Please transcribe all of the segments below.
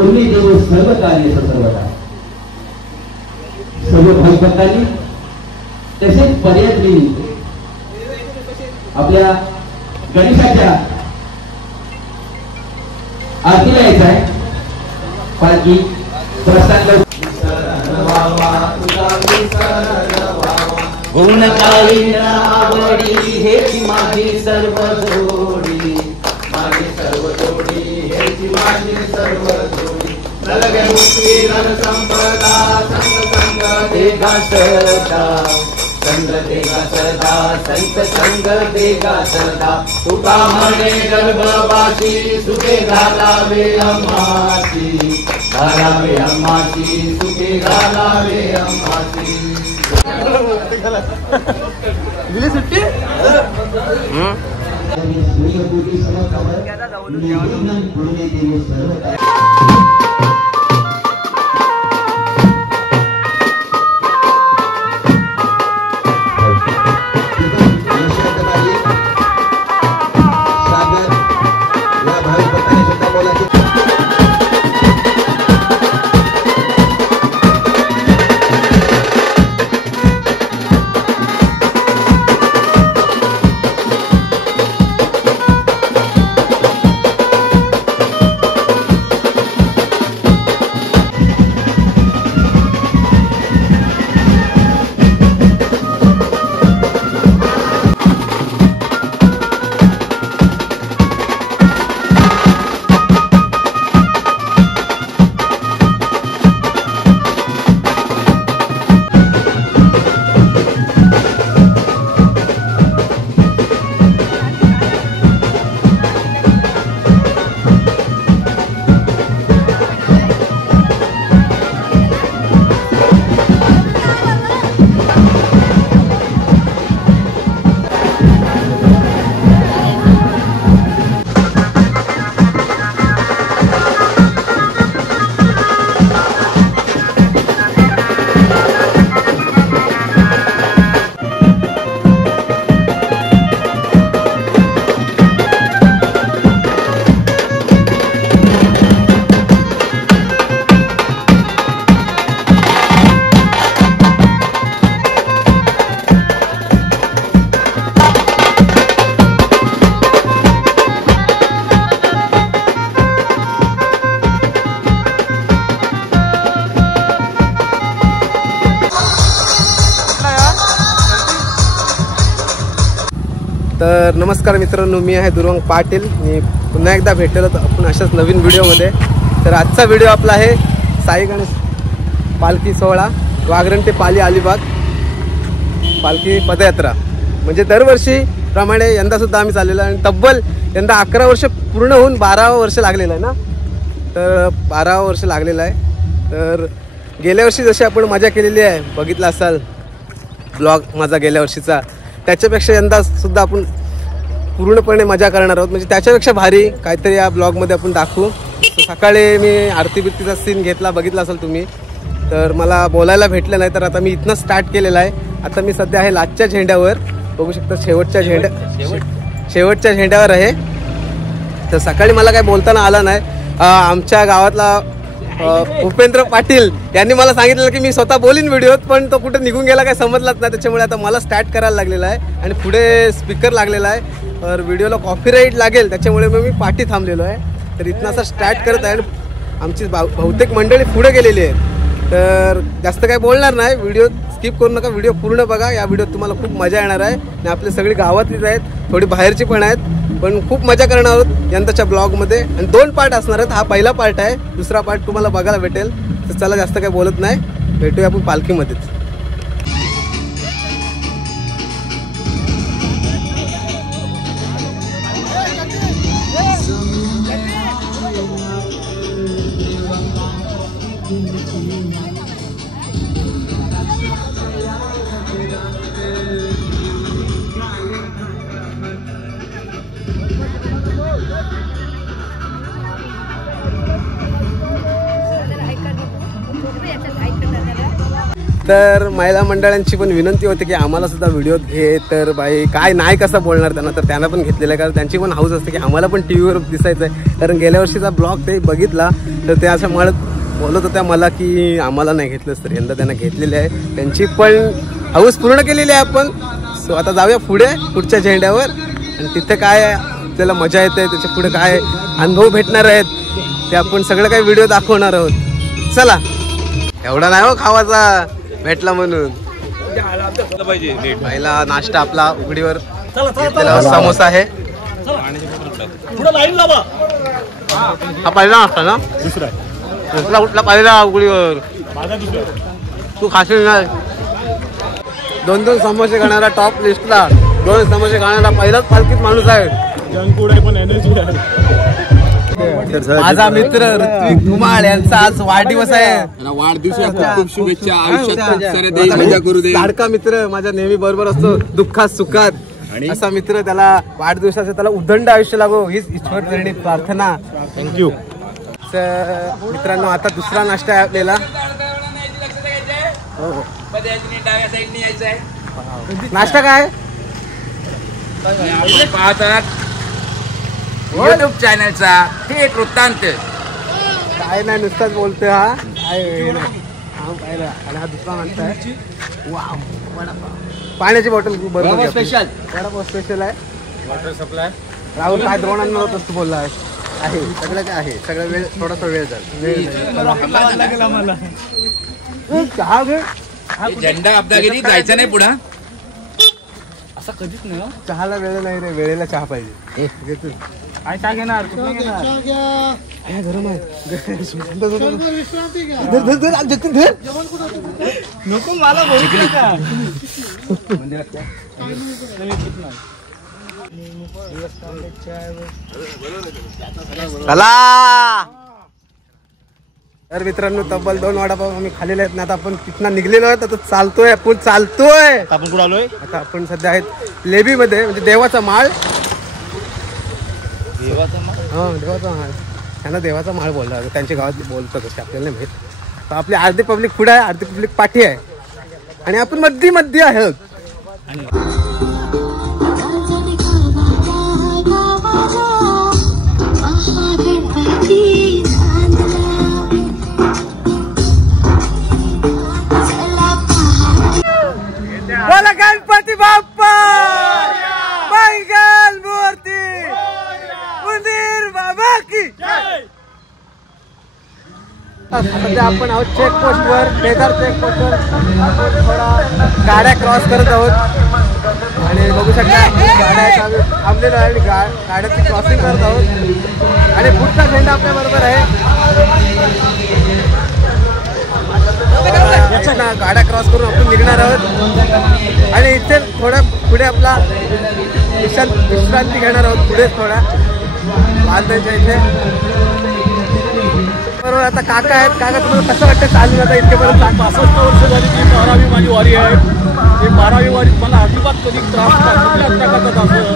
तुम्ही देव सर्व कार्य सर्वता सर्व भक्तांनी तसेच पर्यायी आपल्या गणेशाच्या आरतीला यायचं आहे पालखी प्रस्थान गुणकालीन आवडी हेची माझी सर्व जोडी माझी सर्व जोडी हेची माझी सर्व जोडी नलगे मुक्ती नल संपदा संत संग देगा सदा संग देगा सदा संत संग देगा सदा तुका म्हणे गर्भवासी सुखे घालावे अम्माची घालावे अम्माची सुखे घालावे अम्माची दिली सुट्टी तर नमस्कार मित्रांनो, मी आहे दुर्वांग पाटील. मी पुन्हा एकदा भेटलो आपण अशाच नवीन व्हिडिओमध्ये. तर आजचा व्हिडिओ आपला आहे साई गणेश पालखी सोहळा वाघरण ते पाली अलिबाग पालखी पदयात्रा. म्हणजे दरवर्षीप्रमाणे यंदासुद्धा आम्ही चाललेलो आणि तब्बल यंदा 11 वर्ष पूर्ण होऊन 12वं वर्ष लागलेलं आहे ना. तर 12वं वर्ष लागलेलं आहे. तर गेल्या वर्षी जशी आपण मजा केलेली आहे, बघितला असाल ब्लॉग माझा गेल्या वर्षीचा, त्याच्यापेक्षा यंदासुद्धा आपण पूर्णपणे मजा करणार आहोत. म्हणजे त्याच्यापेक्षा भारी काहीतरी या ब्लॉगमध्ये आपण दाखवू. सकाळी मी आरती बिरतीचा सीन घेतला, बघितला असाल तुम्ही. तर मला बोलायला भेटलं नाही, तर आता मी इथनं स्टार्ट केलेलं आहे. आता मी सध्या आहे लाचच्या झेंड्यावर, बघू शकता शेवटच्या झेंड्यावर आहे. तर सकाळी मला काय बोलताना आला नाही. आमच्या गावातला उपेंद्र पाटील यांनी मला सांगितलं की मी स्वतः बोलीन व्हिडिओत, पण तो कुठे निघून गेला काय समजलाच नाही. त्याच्यामुळे आता मला स्टार्ट करायला लागलेला आहे आणि पुढे स्पीकर लागलेला आहे. तर व्हिडिओला कॉपीराईट लागेल, त्याच्यामुळे मग मी पाठी थांबलेलो आहे. तर इथनं असं स्टार्ट करत आहे. आमची बहुतेक मंडळी पुढे गेलेली आहे. तर जास्त काय बोलणार नाही, व्हिडिओ स्किप करू नका, व्हिडिओ पूर्ण बघा. या व्हिडिओत तुम्हाला खूप मजा येणार आहे. आणि आपले सगळी गावातलीच आहेत, थोडी बाहेरची पण आहेत, पण खूप मजा करणार आहोत यंदाच्या ब्लॉगमध्ये. आणि 2 पार्ट असणार आहेत. हा पहिला पार्ट आहे, दुसरा पार्ट तुम्हाला बघायला भेटेल. तर चला जास्त काही बोलत नाही, भेटूया आपण पालखीमध्येच. तर महिला मंडळांची पण विनंती होती की आम्हाला सुद्धा व्हिडिओ घे. तर बाई काय नाही कसं बोलणार त्यांना, तर त्यांना पण घेतलेलं आहे. कारण त्यांची पण हाऊस असते की आम्हाला पण टी व्हीवर दिसायचं आहे. कारण गेल्या वर्षीचा ब्लॉग ते बघितला तर ते असं बोलत होत्या मला की आम्हाला नाही घेतलंच, तर यंदा त्यांना घेतलेले आहे. त्यांची पण हाऊस पूर्ण केलेली आहे आपण. सो आता जाऊया पुढच्या झेंड्यावर आणि तिथे काय आपल्याला मजा येते, त्याच्या पुढे काय अनुभव भेटणार आहेत ते आपण सगळं काही व्हिडिओ दाखवणार आहोत. चला. एवढा नाही हो खावाचा भेटला म्हणून. पहिला नाश्ता आपला उघडीवर समोसा आहे. हा पहिला नाश्ता ना? दुसरा कुठला पहिला उघडीवर? तू खाशील ना? 2-2 समोसे खाणारा टॉप लिस्टला 2 समोसे खाणारा पहिलाच पालखीत माणूस आहे. माझा मित्र ऋत्विक धुमाळ यांचा आज वाढदिवस आहे. वाढदिवसाच्या खूप शुभेच्छा. आयुष्यात मजा करू दे. लाडका मित्र माझ्या नेहमी बरोबर असतो दुःखात सुखात. असा मित्र, त्याला वाढदिवसाचं त्याला उदंड आयुष्य लागो हीच ईश्वर चरणी प्रार्थना. थँक्यू. मित्रांनो आता दुसरा नाश्ता आहे आपल्याला. नाश्ता काय पाहतात युट्यूब चॅनलचा थेट वृत्तांत. काय नाही नुसताच बोलतोय हा. काय आणि हा दुसरा नाश्ता आहे. पाण्याची बॉटल बरोबर स्पेशल. वडापाव स्पेशल आहे. Water supply. राहुल काय द्रोणांना होतच तू बोलला आहे. सगळं काय आहे, सगळं वेळ थोडासा वेळ झाला. चहा घे. झेंडा अब्दागिरी जायचं नाही पुढं असं कधीच नाही. चहाला वेळ नाही रे, वेळेला चहा पाहिजे. काय चहा घेणार? गरम आहे. नको मला बोलू नका. तर मित्रांनो तब्बल 2 वडापाव आम्ही खाल्लेले आहेत ना. आता आपण तिथनं निघलेलो आहोत. आता चालतोय आपण आपण कुठं आलोय? आता आपण सध्या आहेत लेबी मध्ये, म्हणजे देवाचा माळ. देवाचा माळ. त्यांना देवाचा माळ बोलला, त्यांच्या गावात बोलतात असे आपल्याला नाही माहित. तर आपली अर्धी पब्लिक पुढे आहे, अर्धी पब्लिक पाठी आहे आणि आपण मध्ये आहोत. बोला गणपती बाप्पा, मंगल मूर्ती, उंदीर बाबा की. सध्या आपण आहोत चेकपोस्ट वर, बेदार चेकपोस्ट वर. थोडा गाड्या क्रॉस करत आहोत आणि बघू शकता गाड्या थांबलेलो आहे आणि गाड्याची क्रॉसिंग करत आहोत. आणि पुढचा झेंडा आपल्या बरोबर आहे. गाड्या क्रॉस करून आपण निघणार आहोत आणि इथे थोड्या पुढे आपला विश्रांती घेणार आहोत. पुढे थोड्या बांधायच्या इथे बरोबर. आता काका आहेत. काका तुम्हाला कसं वाटतं चालू आता इतकेपर्यंत? 65 वर्ष झाली ती 12वी माझी वारी आहे. ती 12वी वारीत मला अजिबात कधी त्रास असं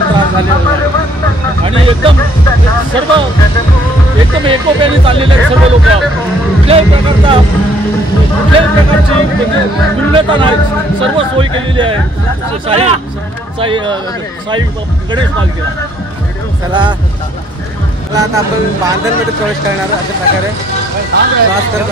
त्रास झाले आणि एकदम एकोप्याने चाललेले आहेत सर्व लोक. कुठल्याही प्रकारची म्हणजे न्यूनता नाही. सर्व सोय केलेली आहे साई गणेश पालखीला. चला आता आपण बांधणमध्ये प्रवेश करणार अशा प्रकारे क्रॉस करत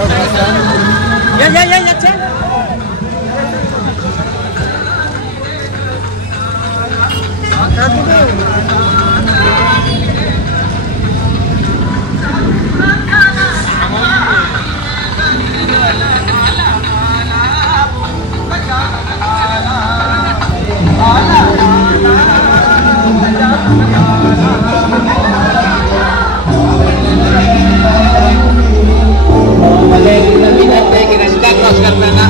रस्ता क्रॉस करताना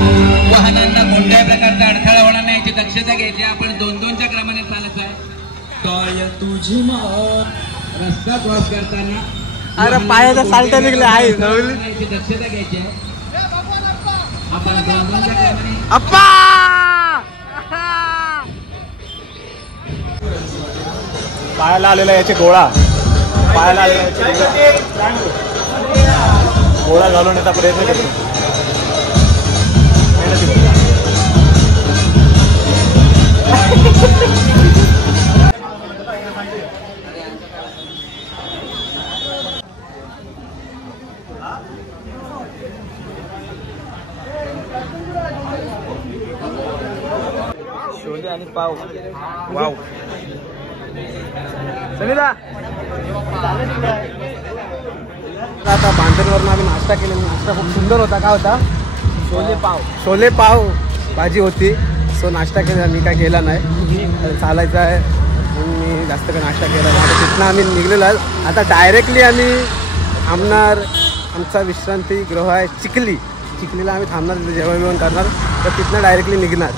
वाहनांना कोणत्याही प्रकारचा अडथळा होणार नाही याची दक्षता घ्यायची. आपण 2-2च्या क्रमाने चालत आहे. रस्ता क्रॉस करताना अरे पायाचा साल्टा निघला आहे. याची दक्षता घ्यायची आहे. आपण 2-2च्या क्रमाने अप्पा पायाला आलेला याचे गोळा, पायाला आलेला याचे गोळा घालून याचा प्रयत्न करतो. छोले आणि पाव. वाव. समीरा आता बांधणवरून आम्ही नाश्ता केलेला. नाश्ता खूप सुंदर होता. काय होता? छोले पाव भाजी होती. सो नाश्ता केला. मी काय केला नाही, चालायचं आहे म्हणून मी जास्त काही नाश्ता केला नाही. आता तिथनं आम्ही निघलेलो आहे. आता डायरेक्टली आम्ही थांबणार. आमचा विश्रांतीगृह आहे चिखलीला आम्ही थांबणार. तिथे जेवण करणार. तर तिथनं डायरेक्टली निघणार.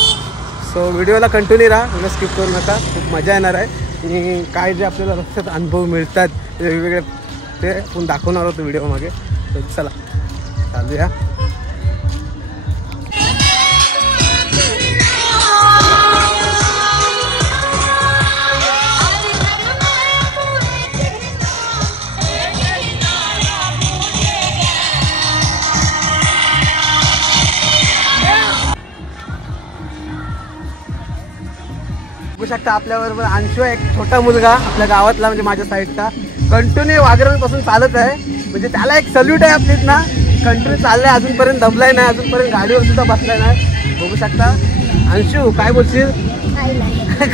सो व्हिडिओला कंटिन्यू राहा, व्हिडिओ स्किप करू नका. खूप मजा येणार आहे आणि काय जे आपल्याला रस्त्यात अनुभव मिळतात वेगवेगळे ते आपण दाखवणार होतो व्हिडिओमागे. तर चला चालूया. बघू शकता आपल्याबरोबर अंशू आहे, एक छोटा मुलगा आपल्या गावातला, म्हणजे माझ्या साईडचा. कंटिन्यू वाघरणपासून चालत आहे. म्हणजे त्याला एक सल्यूट आहे आपलीत ना. कंटिन्यू चाललाय, अजूनपर्यंत दबलाय नाही, अजूनपर्यंत गाडीवर सुद्धा बसलाय नाही. बघू शकता. अंशू काय बोलशील?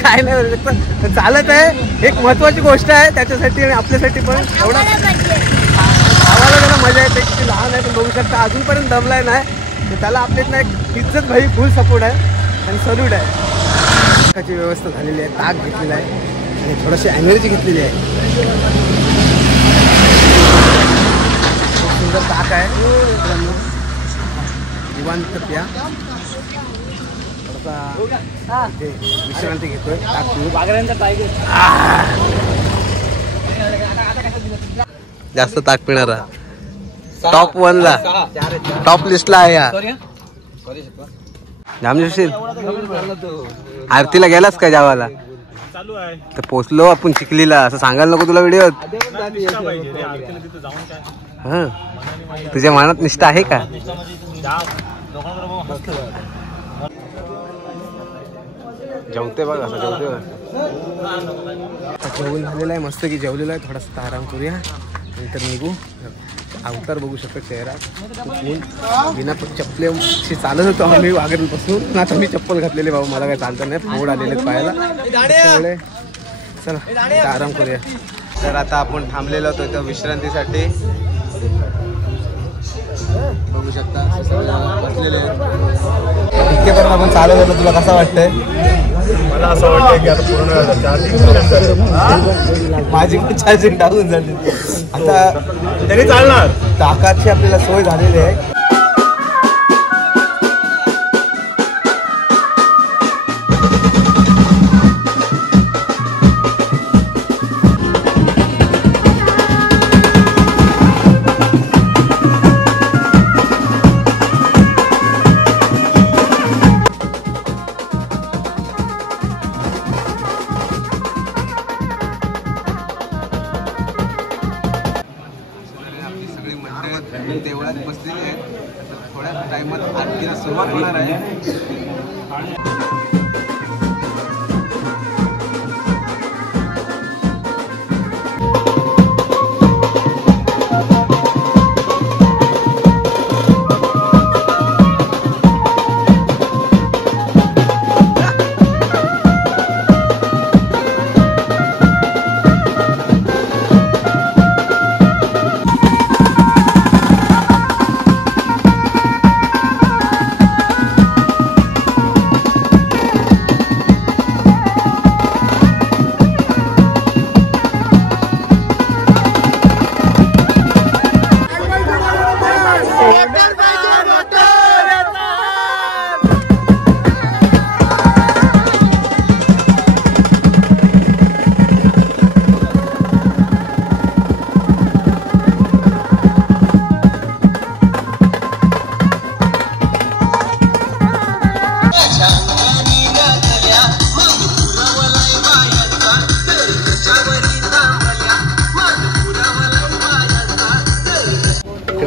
काय नाही बोलू शकता. चालत आहे. एक महत्वाची गोष्ट आहे त्याच्यासाठी आणि आपल्यासाठी पण. एवढा आम्हाला जरा मजा येते की लहान आहे पण बघू शकता अजूनपर्यंत दबलाय नाही. तर त्याला आपल्यात ना एक इज्जत भाई फुल सपोर्ट आहे आणि सल्यूट आहे. ची व्यवस्था झालेली आहे. ताक घेतलेला आहे आणि थोडीशी एनर्जी घेतलेली आहे. खूप सुंदर ताक आहे. निवांत प्या. थोडासा विश्रांती घेतोय. ताक जास्त ताक पिणारा टॉप 1ला टॉप लिस्टला आहे या. जामशील आरतीला गेलास काय जावाला? चालू आहे. तर पोचलो आपण चिखलीला असं सांगायला नको तुला व्हिडिओ? हा, तुझ्या मनात निष्ठा आहे का? जेवते बघ असं जेवते. जेवण झालेलं आहे मस्त की जेवलेलं आहे. थोडासा आराम करूया नंतर निघू. अवतार बघू शकतो चेहरा. बिना चप्पलेशी चालत होतो आम्ही वाघरणपासून. आता मी चप्पल घातलेली बाबा, मला काय चालतं नाही, मोड आलेले पाहायला. चला आराम करूया. तर आता आपण थांबलेलो होतो इथं विश्रांतीसाठी. बघू शकता बसलेले इतकेपर्यंत आपण चालत होतो. तुला कसं वाटतंय? मला असं वाटतं की आता पूर्ण माझी पण चार्जिंग टाकून झाली. आता तरी चालणार. ताकाची आपल्याला सोय झालेली आहे. देवळात बसलेले आहेत. थोड्या टाइमात आरतीला सुरुवात होणार आहे.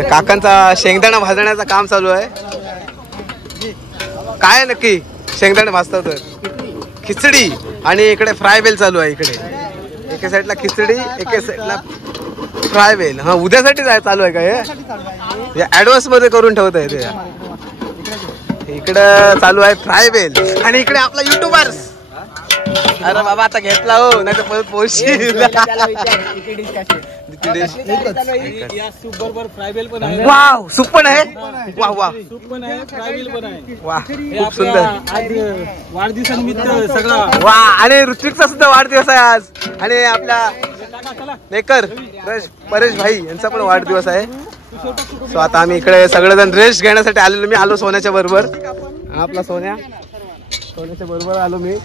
काकांचा शेंगदाणा भाजण्याचं काम चालू आहे. काय नक्की शेंगदाणे भाजतात? खिचडी आणि इकडे फ्राय बेल चालू आहे. इकडे एका साईडला खिचडी, एका साईडला फ्राय बेल. हा उद्यासाठी चालू आहे का हे ऍडव्हान्स मध्ये करून ठेवत आहे ते. इकडं चालू आहे फ्राय बेल आणि इकडे आपला युट्यूबर्स. अरे बाबा आता घेतला हो नाही तर परत पोहोचशील. वाव सूप पण आहे. वा वा वा खूप सुंदर. वाढदिवसानिमित्त सगळा वा आणि ऋत्विकचा सुद्धा वाढदिवस आहे आज. आणि आपल्या मेकर परेश भाई यांचा पण वाढदिवस आहे. सो आता आम्ही इकडे सगळेजण रेस्ट घेण्यासाठी आलेलो. मी आलो सोन्याच्या बरोबर. आपला सोन्याच्या बरोबर आलो मी.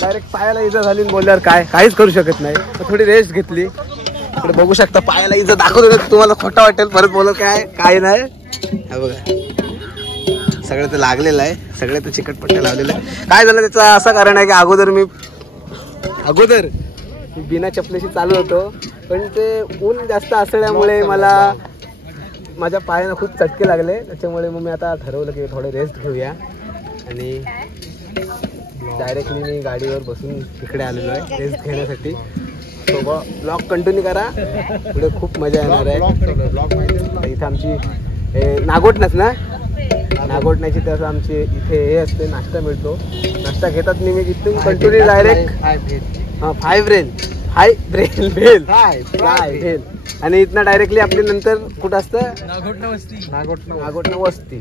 डायरेक्ट पायाला इजा झाली बोलल्यावर काहीच करू शकत नाही. थोडी रेस्ट घेतली. इकडे बघू शकता पायाला इजा दाखवतो. तुम्हाला खोटा वाटेल परत बोलत काय नाही. हा बघा सगळं ते लागलेलं आहे. सगळे ते चिकटपट्ट्या लावलेलं आहे. काय झालं त्याचं असं कारण आहे की अगोदर मी बिना चपलेशी चालू होतो. पण ते ऊन जास्त असल्यामुळे मला माझ्या पायानं खूप चटके लागले. त्याच्यामुळे मग मी आता ठरवलं की थोडं रेस्ट घेऊया. आणि डायरेक्टली मी गाडीवर बसून इकडे आलेलो आहे रेस्ट घेण्यासाठी. सो ब्लॉग कंटिन्यू करा. पुढे खूप मजा येणार आहे. इथे आमची नागोटणच ना नागोटण्याची तसं आमची इथे हे असते नाश्ता मिळतो. नाश्ता घेतात नेहमी इथून कंटिन्यू डायरेक्ट फ्राय भेल आणि इथनं डायरेक्टली आपली नंतर कुठं असतं नागोटणा वस्ती.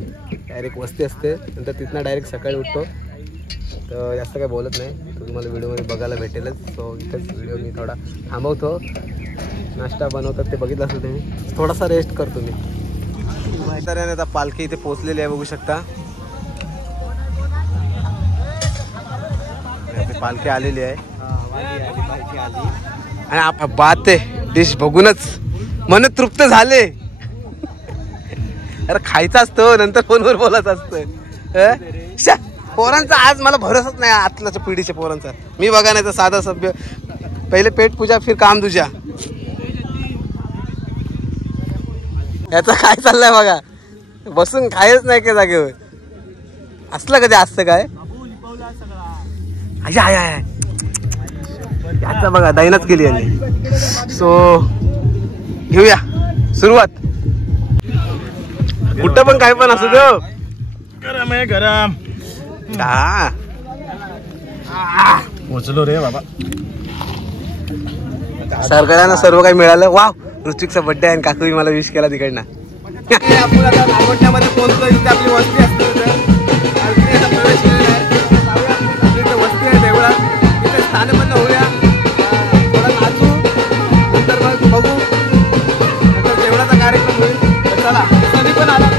डायरेक्ट वस्ती असते. नंतर तिथनं डायरेक्ट सकाळी उठतो. तर जास्त काय बोलत नाही. तो तुम्हाला व्हिडिओमध्ये बघायला भेटेलच. सो इथंच व्हिडिओ मी थोडा थांबवतो. नाश्ता बनवतात ते बघितलं असेल तुम्ही. थोडासा रेस्ट करतो मी. तर आता पालखी इथे पोहोचलेली आहे बघू शकता. पालखी आलेली आहे आणि बात आहे डिश बघूनच मन तृप्त झाले. अरे खायचं असतं नंतर फोनवर बोलायचं असतं. पोरांचा आज मला भरोसाच नाही आतल्याच्या पिढीच्या पोरांचा. मी बघा नाही तर साधा सभ्य पहिले पेट पूजा फिर काम तुझ्या. याचा काय चाललंय बघा. बसून खायच नाही का जागेवर. असलं कधी असतं काय याचा बघा दैनच केली यांनी. सो घेऊया सुरुवात. कुठं पण काय पण असू दो गरम आहे गरम. पोचलो रे बाबा. सगळ्यांना सर्व काही मिळालं. वाव ऋत्विकचा बर्थडे आहे. काकूही मला विश केला तिकडनं. आपण आता नागोटण्यामध्ये पोहोचलो. इथे आपली वस्ती असते. वस्ती आहे देवळात. इथे स्थानबंद होऊया. थोडा नाचू नंतर मग बघू. नंतर देवळाचा कार्यक्रम होईल. तर चला सनी पण आला.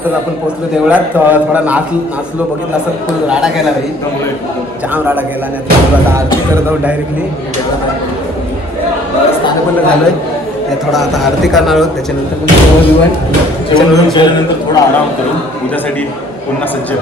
आत्ताच आपण पोहोचलो देवळात. थोडा नाचलो बघितलं असं फुल राडा केला भाई, जाम राडा केला. आणि आता आरती करत आहोत डायरेक्टली. स्थानपन्न झालोय, थोडा आता आरती करणार आहोत. त्याच्यानंतर जेवण थोडा आराम करून उद्यासाठी पुन्हा सज्ज.